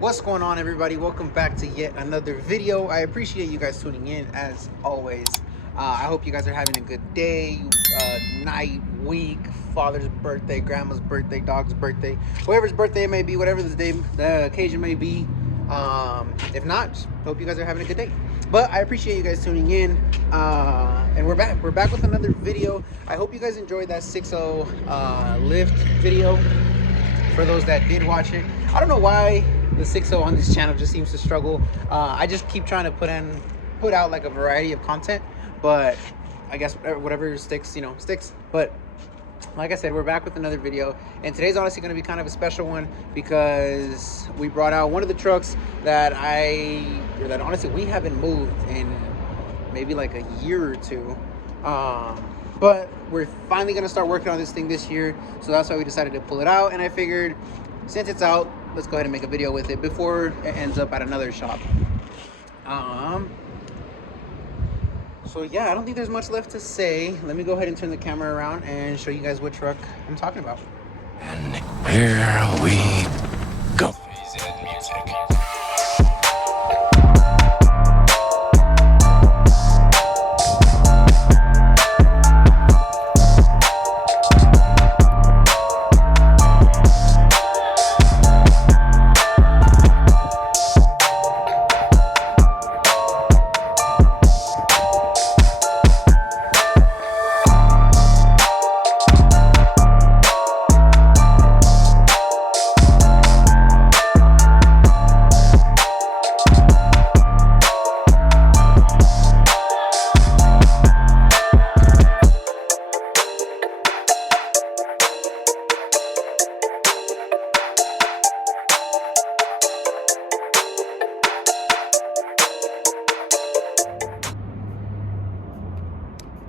What's going on, everybody? Welcome back to yet another video. I appreciate you guys tuning in as always. I hope you guys are having a good day, night, week, father's birthday, grandma's birthday, dog's birthday, whoever's birthday it may be, whatever the occasion may be. If not, hope you guys are having a good day. But I appreciate you guys tuning in, and we're back with another video. I hope you guys enjoyed that 6.0 lift video. For those that did watch it, I don't know why the 6.0 on this channel just seems to struggle. I just keep trying to put out like a variety of content, but I guess whatever sticks, sticks. But like I said, we're back with another video, and today's honestly going to be kind of a special one because we brought out one of the trucks that honestly we haven't moved in maybe like a year or two. But we're finally going to start working on this thing this year, so that's why we decided to pull it out. And I figured, since it's out, let's go ahead and make a video with it before it ends up at another shop. So yeah, I don't think there's much left to say. Let me go ahead and turn the camera around and show you guys what truck I'm talking about. And here we go.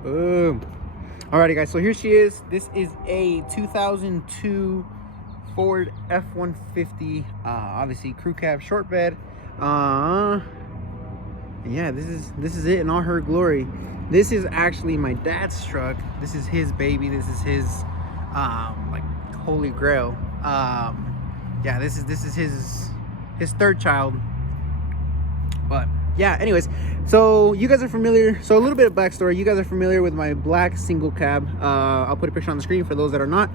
Boom. Alrighty guys, so here she is. This is a 2002 Ford F150, obviously crew cab, short bed. Yeah, this is it in all her glory. This is actually my dad's truck. This is his baby. This is his like holy grail. Yeah, this is his third child. But yeah, anyways, so you guys are familiar. So a little bit of backstory. You guys are familiar with my black single cab. I'll put a picture on the screen for those that are not.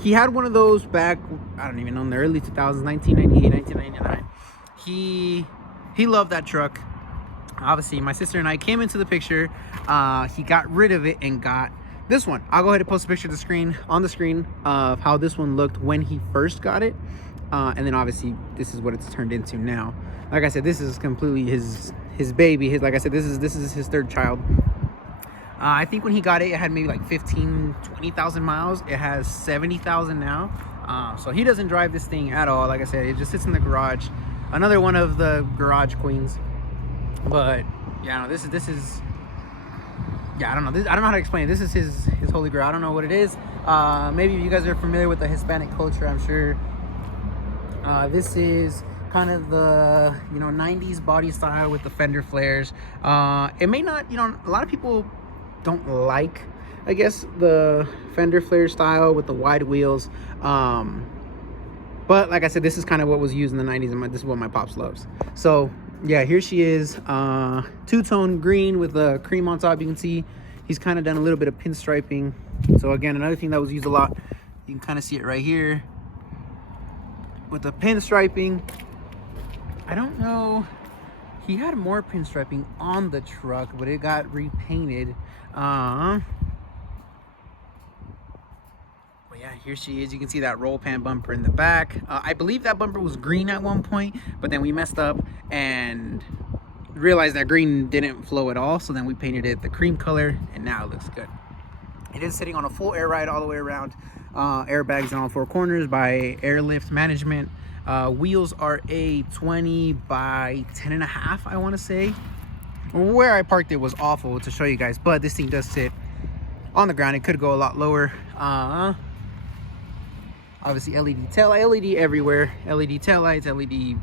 He had one of those back, I don't even know, in the early 2000s, 1998, 1999. He loved that truck. Obviously, my sister and I came into the picture. He got rid of it and got this one. I'll go ahead and post a picture on the screen of how this one looked when he first got it. And then obviously this is what it's turned into now. Like I said, this is completely his baby. Like I said, this is his third child. I think when he got it, it had maybe like 20,000 miles. It has 70,000 now. So he doesn't drive this thing at all. Like I said, it just sits in the garage. Another one of the garage queens. But yeah, no, this is yeah, I don't know. I don't know how to explain it. This is his holy grail. I don't know what it is. Maybe if you guys are familiar with the Hispanic culture, I'm sure. This is kind of the 90s body style with the fender flares. It may not, a lot of people don't like, I guess, the fender flare style with the wide wheels. But like I said, this is kind of what was used in the 90s, and this is what my pops loves. So yeah, here she is, two-tone green with the cream on top. You can see he's kind of done a little bit of pinstriping. So again, another thing that was used a lot, you can kind of see it right here with the pinstriping. I don't know, he had more pinstriping on the truck, but it got repainted. But yeah, here she is. You can see that roll pan bumper in the back. I believe that bumper was green at one point, but then we messed up and realized that green didn't flow at all, so then we painted it the cream color, and now it looks good. It is sitting on a full air ride all the way around. Airbags in all four corners by Airlift Management. Wheels are a 20 by 10.5, I want to say. Where I parked it was awful to show you guys, but this thing does sit on the ground. It could go a lot lower. Obviously LED everywhere, LED taillights, LED,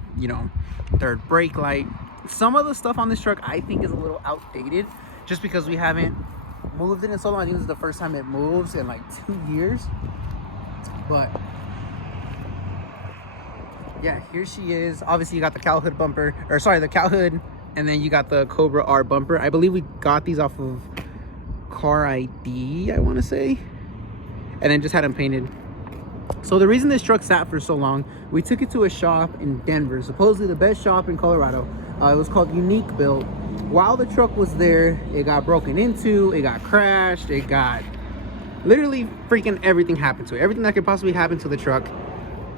third brake light. Some of the stuff on this truck I think is a little outdated, just because we haven't moved it in so long. I think this is the first time it moves in like 2 years. But yeah, here she is. Obviously, you got the cowl hood bumper, or sorry, the cowl hood, and then you got the Cobra R bumper. I believe we got these off of Car ID, I want to say, and then just had them painted. So the reason this truck sat for so long, we took it to a shop in Denver, supposedly the best shop in Colorado. It was called Unique Built. While the truck was there, it got broken into, it got crashed, it got literally freaking everything happened to it. Everything that could possibly happen to the truck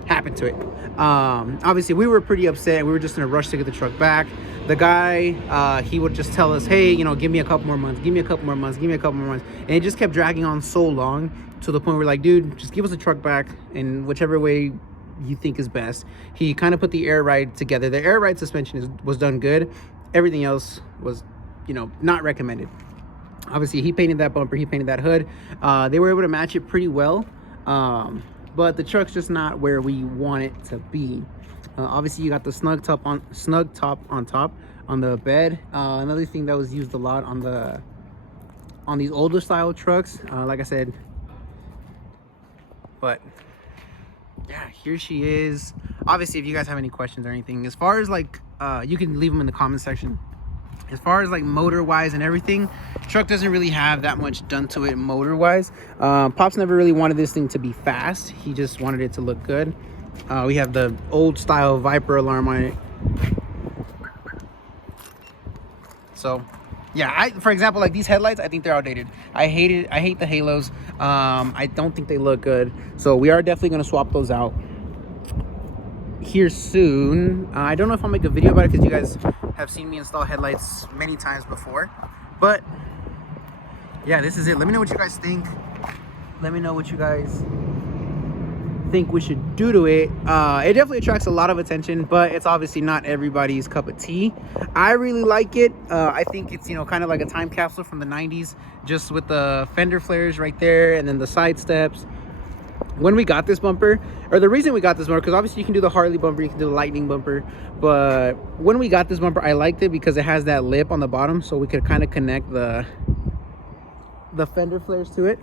happened to it. Obviously we were pretty upset. We were just in a rush to get the truck back. The guy, he would just tell us, hey, you know, give me a couple more months, give me a couple more months, give me a couple more months. And it just kept dragging on so long to the point where we're like, dude, just give us the truck back in whichever way you think is best. He kind of put the air ride together. The air ride suspension was done good. Everything else was, you know, not recommended. Obviously he painted that bumper, he painted that hood. They were able to match it pretty well, but the truck's just not where we want it to be. Obviously you got the snug top on top on the bed. Another thing that was used a lot on these older style trucks, like I said. But yeah, here she is. Obviously if you guys have any questions or anything, as far as like you can leave them in the comment section. As far as like motor wise and everything, truck doesn't really have that much done to it motor wise. Pops never really wanted this thing to be fast. He just wanted it to look good. We have the old style Viper alarm on it. So yeah, for example, like these headlights, I think they're outdated. I hate the halos. I don't think they look good. So we are definitely going to swap those out here soon. I don't know if I'll make a video about it because you guys have seen me install headlights many times before, but yeah, this is it. Let me know what you guys think. Let me know what you guys think we should do to it. It definitely attracts a lot of attention, but it's obviously not everybody's cup of tea. I really like it. I think it's, you know, kind of like a time capsule from the 90s, just with the fender flares right there and then the side steps. When we got this bumper, or the reason we got this bumper, because obviously you can do the Harley bumper, you can do the Lightning bumper, but when we got this bumper, I liked it because it has that lip on the bottom, so we could kind of connect the fender flares to it,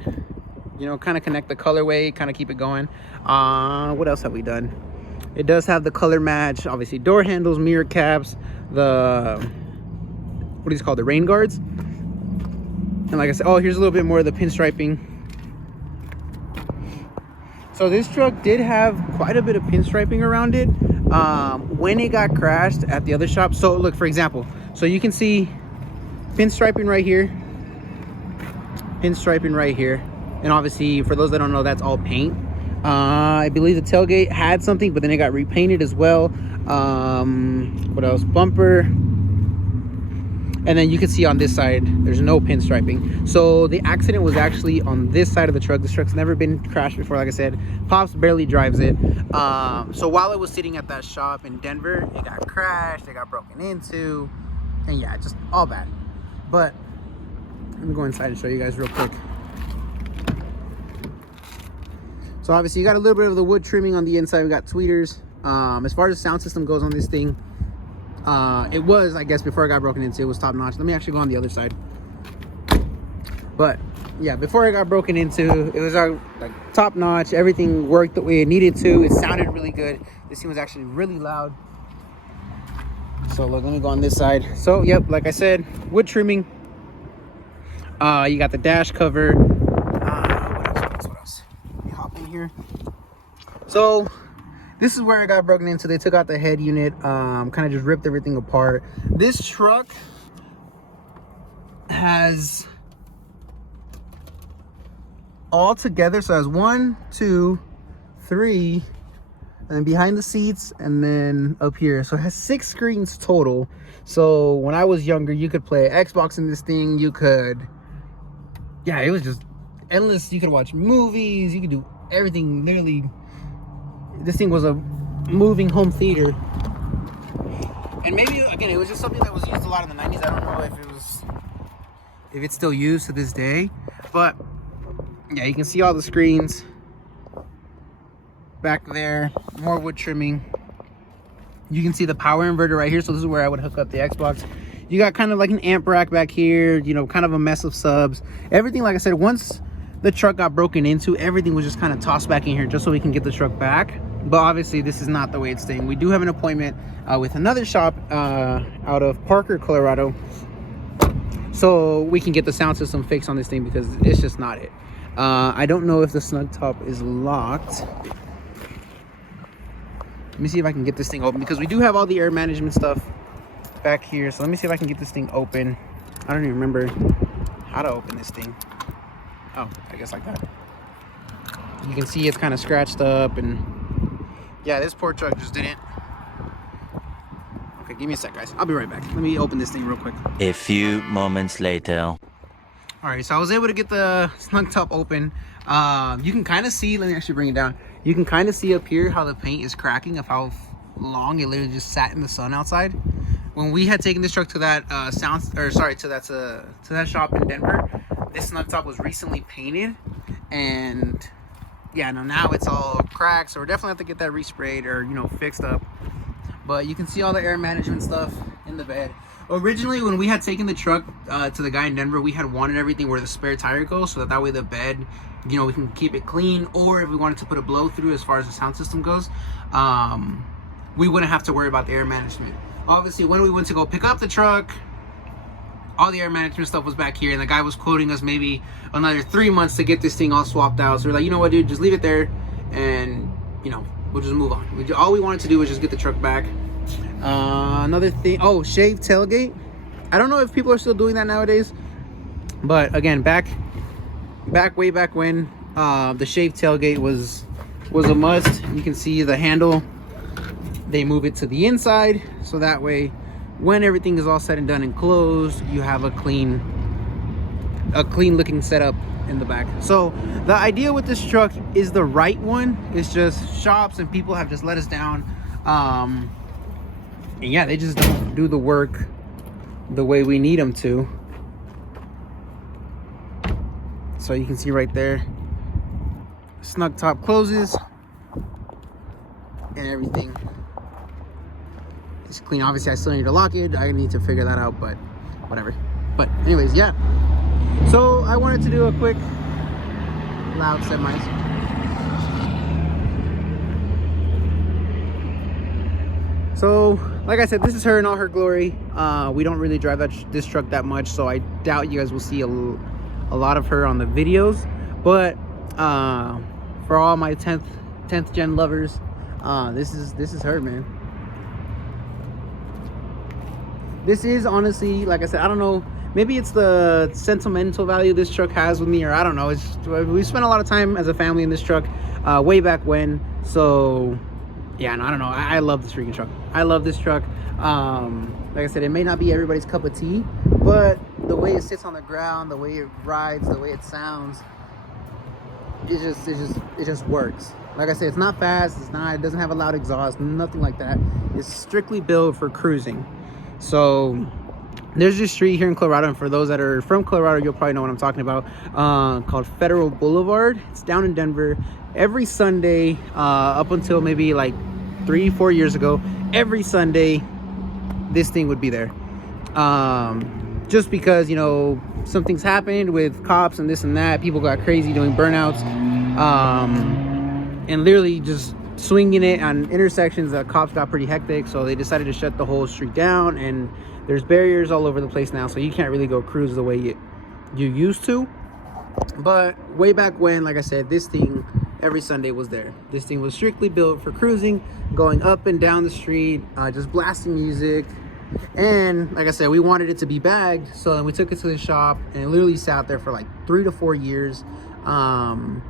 you know, kind of connect the colorway, kind of keep it going. What else have we done? It does have the color match, obviously door handles, mirror caps, the what is it called, the rain guards. And like I said, oh, here's a little bit more of the pinstriping. So this truck did have quite a bit of pinstriping around it when it got crashed at the other shop. So look, for example, so you can see pinstriping right here, pinstriping right here, and obviously for those that don't know, that's all paint. I believe the tailgate had something, but then it got repainted as well. What else? Bumper. And then you can see on this side, there's no pinstriping. So the accident was actually on this side of the truck. This truck's never been crashed before, like I said. Pops barely drives it. So while it was sitting at that shop in Denver, it got crashed, it got broken into, and yeah, just all bad. But let me go inside and show you guys real quick. So obviously you got a little bit of the wood trimming on the inside. We got tweeters. As far as the sound system goes on this thing, it was, I guess, before it got broken into, it was top notch. Let me actually go on the other side. But yeah, before it got broken into, it was like top notch. Everything worked the way it needed to. It sounded really good. This thing was actually really loud. So look, let me go on this side. So yep, like I said, wood trimming. You got the dash cover. What else? Let me hop in here. So this is where it got broken into. They took out the head unit, kind of just ripped everything apart. This truck has all together, so it has 1, 2, 3, and then behind the seats, and then up here. So it has 6 screens total. So when I was younger, you could play Xbox in this thing. You could, yeah, it was just endless. You could watch movies. You could do everything, literally. This thing was a moving home theater. And maybe, again, it was just something that was used a lot in the 90s. I don't know if it's still used to this day. But yeah, you can see all the screens back there. More wood trimming. You can see the power inverter right here. So this is where I would hook up the Xbox. You got kind of like an amp rack back here, you know, kind of a mess of subs. Everything, like I said, once the truck got broken into, everything was just kind of tossed back in here just so we can get the truck back. But obviously this is not the way it's staying. We do have an appointment with another shop out of Parker, Colorado, so we can get the sound system fixed on this thing, because it's just not it. I don't know if the snug top is locked. Let me see if I can get this thing open, because we do have all the air management stuff back here. So let me see if I can get this thing open. I don't even remember how to open this thing. Oh, I guess like that. You can see it's kind of scratched up, and yeah, this poor truck just didn't. Okay, give me a sec, guys. I'll be right back. Let me open this thing real quick. A few moments later. All right, so I was able to get the snug top open. You can kind of see, let me actually bring it down. You can kind of see up here how the paint is cracking, of how long it literally just sat in the sun outside. When we had taken this truck to that to that shop in Denver, this snug top was recently painted, and yeah, now it's all cracked, so we're definitely have to get that resprayed or, you know, fixed up. But you can see all the air management stuff in the bed. Originally, when we had taken the truck to the guy in Denver, we had wanted everything where the spare tire goes, so that way the bed, you know, we can keep it clean. Or if we wanted to put a blow through as far as the sound system goes, we wouldn't have to worry about the air management. Obviously, when we went to go pick up the truck, all the air management stuff was back here, and the guy was quoting us maybe another 3 months to get this thing all swapped out. So we're like, you know what, dude, just leave it there, and, you know, we'll just move on. All we wanted to do was just get the truck back. Another thing, oh, shaved tailgate. I don't know if people are still doing that nowadays, but again, way back when, the shaved tailgate was a must. You can see the handle, they move it to the inside, so that way when everything is all said and done and closed, you have a clean looking setup in the back. So the idea with this truck is the right one. It's just shops and people have just let us down, and yeah, they just don't do the work the way we need them to. So you can see right there, snug top closes and everything is clean. Obviously I still need to lock it. I need to figure that out, but whatever. But anyways, yeah, so I wanted to do a quick loud semis. So like I said, this is her in all her glory. We don't really drive this truck that much, so I doubt you guys will see a lot of her on the videos. But for all my 10th gen lovers, this is her, man. This is honestly, like I said, I don't know, maybe it's the sentimental value this truck has with me, or I don't know. We spent a lot of time as a family in this truck way back when. So yeah, no, I don't know. I love this freaking truck. I love this truck. Like I said, it may not be everybody's cup of tea, but the way it sits on the ground, the way it rides, the way it sounds, it just works. Like I said, it's not fast. It doesn't have a loud exhaust, nothing like that. It's strictly built for cruising. So there's this street here in Colorado, and for those that are from Colorado, you'll probably know what I'm talking about, called Federal Boulevard. It's down in Denver. Every Sunday, up until maybe like 3-4 years ago, every Sunday this thing would be there, just because, you know, some things happened with cops and this and that. People got crazy doing burnouts, and literally just swinging it on intersections. The cops got pretty hectic, so they decided to shut the whole street down, and there's barriers all over the place now, so you can't really go cruise the way you used to. But way back when, like I said, this thing every Sunday was there. This thing was strictly built for cruising, going up and down the street, just blasting music. And like I said, we wanted it to be bagged, so then we took it to the shop, and it literally sat there for like 3 to 4 years. And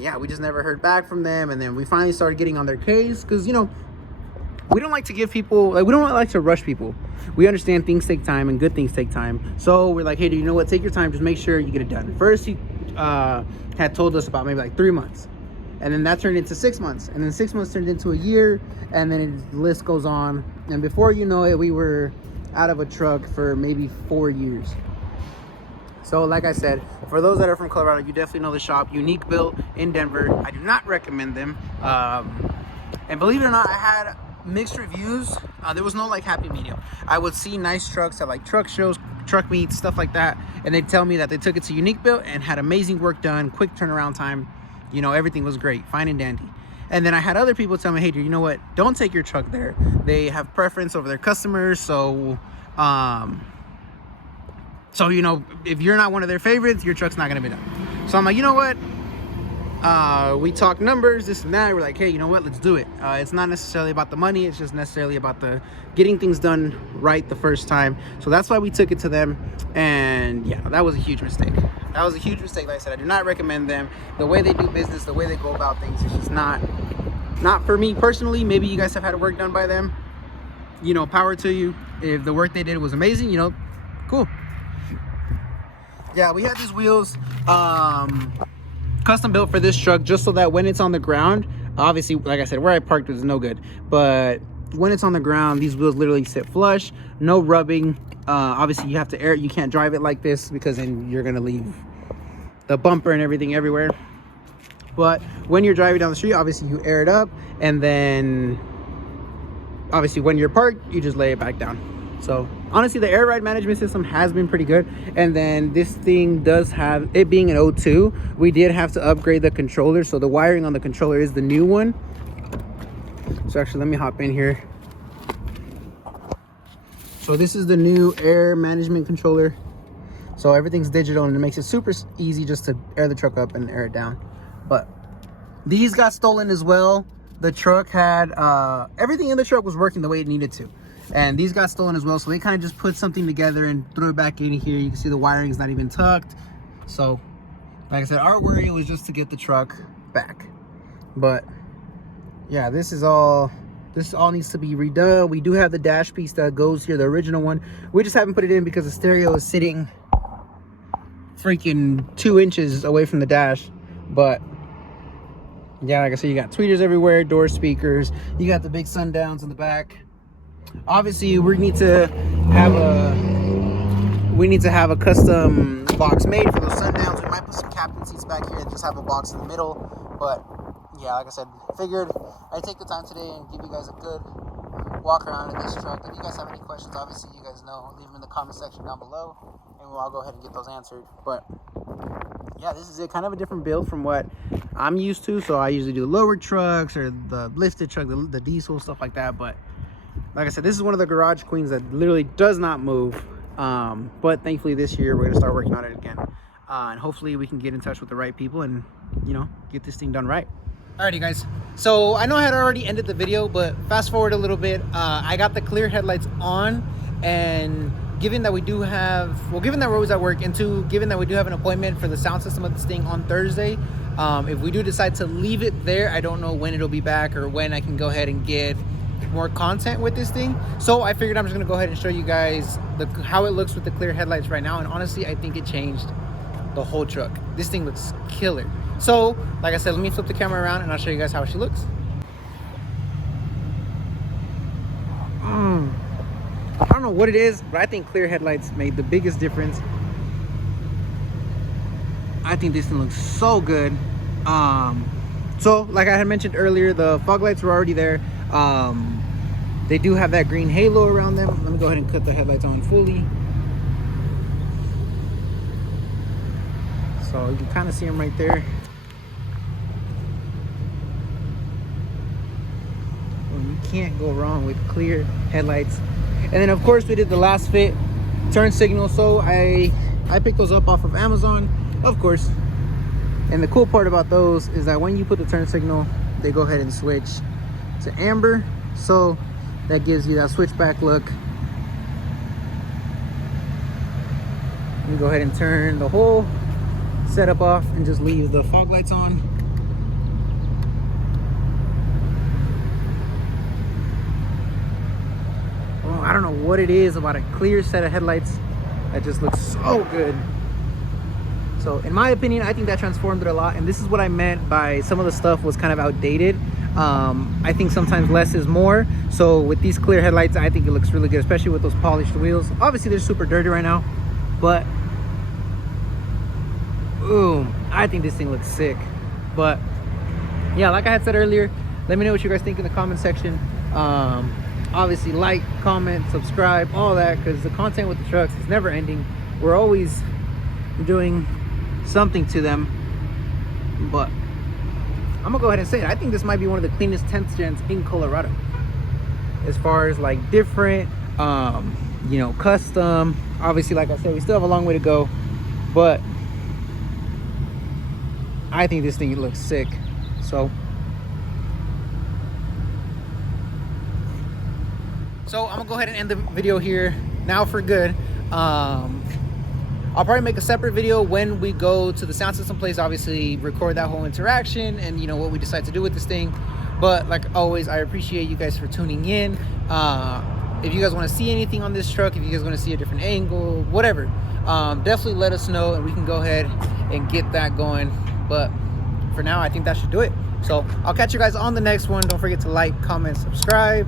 yeah, we just never heard back from them. And then we finally started getting on their case, because, you know, we don't like to give people, like, we don't like to rush people. We understand things take time, and good things take time. So we're like, hey, do you know what? Take your time. Just make sure you get it done. First, he had told us about maybe like 3 months. And then that turned into 6 months. And then 6 months turned into a year. And then the list goes on. And before you know it, we were out of a truck for maybe 4 years. So like I said, for those that are from Colorado, you definitely know the shop, Unique Built in Denver. I do not recommend them. And believe it or not, I had mixed reviews. There was no like happy medium. I would see nice trucks at like truck shows, truck meets, stuff like that, and they'd tell me that they took it to Unique Built and had amazing work done, quick turnaround time, you know, everything was great, fine and dandy. And then I had other people tell me, hey dude, you know what, don't take your truck there, they have preference over their customers. So you know, if you're not one of their favorites, your truck's not gonna be done. So I'm like, you know what, we talk numbers, this and that. We're like, hey, you know what, let's do it. It's not necessarily about the money, it's just necessarily about the getting things done right the first time. So that's why we took it to them. And yeah, that was a huge mistake. That was a huge mistake. Like I said, I do not recommend them. The way they do business, the way they go about things, is just not for me personally. Maybe you guys have had work done by them, you know, power to you. If the work they did was amazing, you know, cool. Yeah, we had these wheels custom built for this truck, just so that when it's on the ground, obviously, like I said, where I parked was no good, but when it's on the ground, these wheels literally sit flush, no rubbing. Obviously you have to air it, you can't drive it like this because then you're gonna leave the bumper and everything everywhere. But when you're driving down the street, obviously you air it up, and then obviously when you're parked, you just lay it back down. So honestly, the air ride management system has been pretty good. And then this thing does have, it being an O2, we did have to upgrade the controller. So the wiring on the controller is the new one. So actually, let me hop in here. So this is the new air management controller. So everything's digital, and it makes it super easy just to air the truck up and air it down. But these got stolen as well. The truck had, everything in the truck was working the way it needed to. And these got stolen as well, so they kind of just put something together and threw it back in here. You can see the wiring's not even tucked. So like I said, our worry was just to get the truck back. But yeah, this all needs to be redone. We do have the dash piece that goes here, the original one. We just haven't put it in because the stereo is sitting freaking 2 inches away from the dash. But yeah, like I said, you got tweeters everywhere, door speakers, you got the big sundowns in the back. Obviously we need to have a custom box made for those sundowns. We might put some captain seats back here and just have a box in the middle. But yeah, like I said, figured I'd take the time today and give you guys a good walk around in this truck. If you guys have any questions, obviously you guys know, leave them in the comment section down below, and I'll go ahead and get those answered. But yeah, this is it, kind of a different build from what I'm used to. So I usually do lowered trucks or the lifted truck, the diesel, stuff like that. But like I said, this is one of the garage queens that literally does not move. But thankfully this year we're gonna start working on it again, and hopefully we can get in touch with the right people and, you know, get this thing done right. Alrighty guys, so I know I had already ended the video, but fast forward a little bit. I got the clear headlights on, and given that we do have, well, given that we're always at work, and two, given that we do have an appointment for the sound system of this thing on Thursday, if we do decide to leave it there, I don't know when it'll be back or when I can go ahead and get more content with this thing. So I figured I'm just gonna go ahead and show you guys how it looks with the clear headlights right now. And honestly, I think it changed the whole truck. This thing looks killer. So like I said, let me flip the camera around and I'll show you guys how she looks. I don't know what it is, but I think clear headlights made the biggest difference. I think this thing looks so good. So like I had mentioned earlier, the fog lights were already there. They do have that green halo around them. Let me go ahead and cut the headlights on fully, so you can kind of see them right there. Well, you can't go wrong with clear headlights. And then of course we did the last fit turn signal. So I picked those up off of Amazon, of course. And the cool part about those is that when you put the turn signal, they go ahead and switch to amber, so that gives you that switchback look. Let me go ahead and turn the whole setup off and just leave the fog lights on. Oh, I don't know what it is about a clear set of headlights that just looks so good. So in my opinion, I think that transformed it a lot, and this is what I meant by some of the stuff was kind of outdated. I think sometimes less is more. So with these clear headlights, I think it looks really good, especially with those polished wheels. Obviously they're super dirty right now, but ooh, I think this thing looks sick. But yeah, like I had said earlier, let me know what you guys think in the comment section. Obviously like, comment, subscribe, all that, because the content with the trucks is never ending. We're always doing something to them. But I'm gonna go ahead and say it. I think this might be one of the cleanest 10th gens in Colorado. As far as like different, you know, custom. Obviously, like I said, we still have a long way to go, but I think this thing looks sick. So I'm gonna go ahead and end the video here now for good. I'll probably make a separate video when we go to the sound system place, obviously record that whole interaction and, you know, what we decide to do with this thing. But like always, I appreciate you guys for tuning in. If you guys want to see anything on this truck, if you guys want to see a different angle, whatever, definitely let us know and we can go ahead and get that going. But for now, I think that should do it. So I'll catch you guys on the next one. Don't forget to like, comment, subscribe.